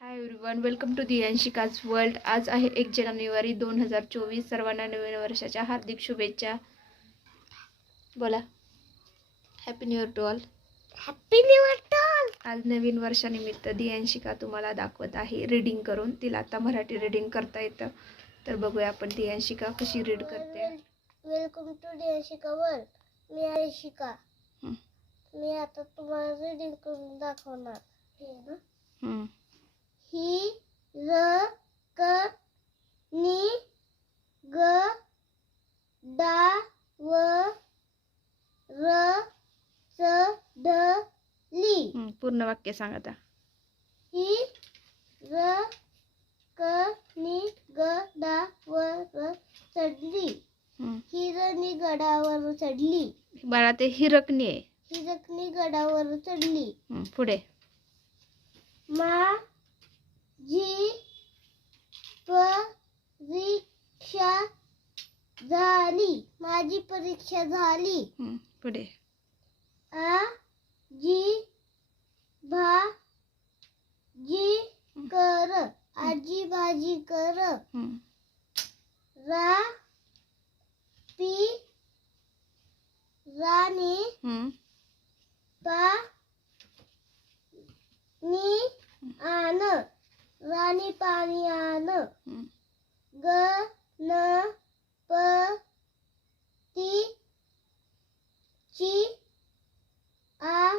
Hi everyone welcome to Diyanshika's world आज आहे एक जानेवारी दोन हजार चोवीस. सर्वांना नवीन वर्षाच्या हार्दिक शुभेच्छा. बोला. Happy new year to all happy new year आज नवीन वर्षानिमित्त दियांशिका तुम्हाला दाखवत आहे रीडिंग करून. तिला आता मराठी रीडिंग करता येतं. तर बघूया आपण दियांशिका कशी रीड करते. वेलकम टू डियाशिका वर्ल्ड मी आहे शिका हं. मी आता तुम्हाला रीडिंग करून दाखवणार हे र क नि ग डा व र च ड ली पूर्ण वाक्य सांग आता. ही र क नि ग डा व र चढली. हिरणी गडावर चढली बाळा ते हिरकणी आहे. हिरकणी गडावर चढली पुढे. मा जी परीक्षा झाली. माझी परीक्षा झाली. पुढे. आ जी भा जी कर. आजी भाजी कर. रा पी राणी हम्म, पा नी आन. राणी पाणी आन ग न प ती ची आ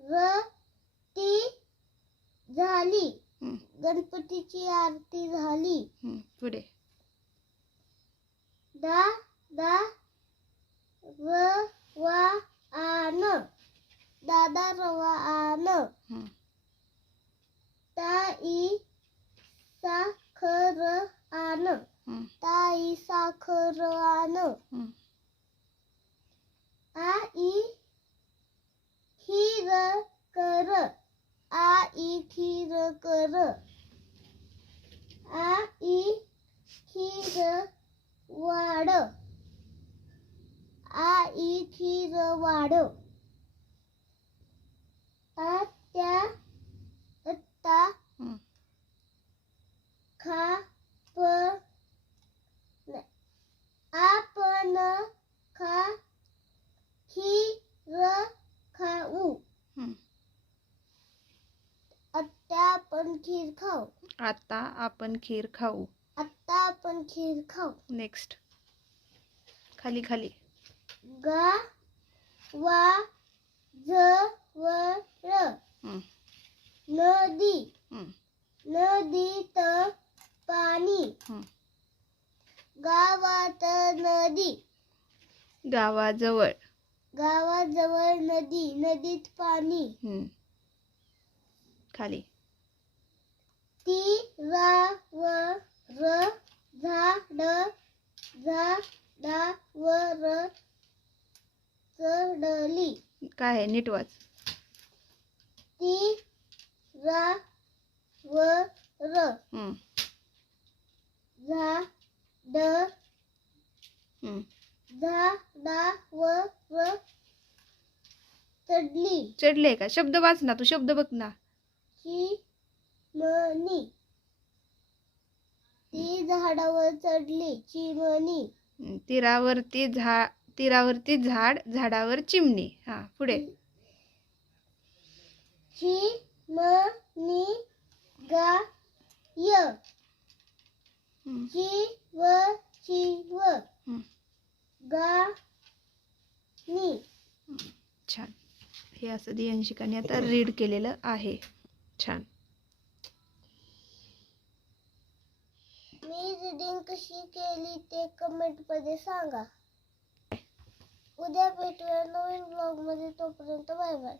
र ती झाली गणपतीची आरती झाली. पुढे. दा दा र वा आन दादा रवा आन हम्म, ताई साखर आन हम्म, ताई साखर हम्म, आई खीर कर आई खीर कर आई खीर वाढ आई खीर वाढ आत्या आत्ता हम्म. खा प नाही. आपण खा खीर खाऊ हम्म. आत्या आपण खीर खाऊ. आता आपण खीर खाऊ. आत्ता आपण खीर खाऊ. नेक्स्ट खाली खाली. गा वा ज व र. हम्म, नदी. हम्म, नदीत पाणी. गावात नदी. गावाजवळ. गावाजवळ नदी. नदीत पाणी. खाली. ती रा व र झाड झाडावर चढली काय आहे? नीट वाच. ती रा व र हम्म, झाड हम्म. झाडावर चढली चढले का? शब्द वाच ना तू. शब्द बघ ना. चिमणी. ती झाडावर चढली चिमणी. तीरावरती झा तीरावरती झाड झाडावर चिमणी. हा पुढे. चिमणी गाय चिव चिव हम्म. गाणी छान. हे असं दियांशिकाने आता रीड केलेलं आहे. छान. मी रिडिंग कशी केली ते कमेंटमध्ये सांगा. उद्या भेटूया नवीन ब्लॉगमध्ये तोपर्यंत बाय बाय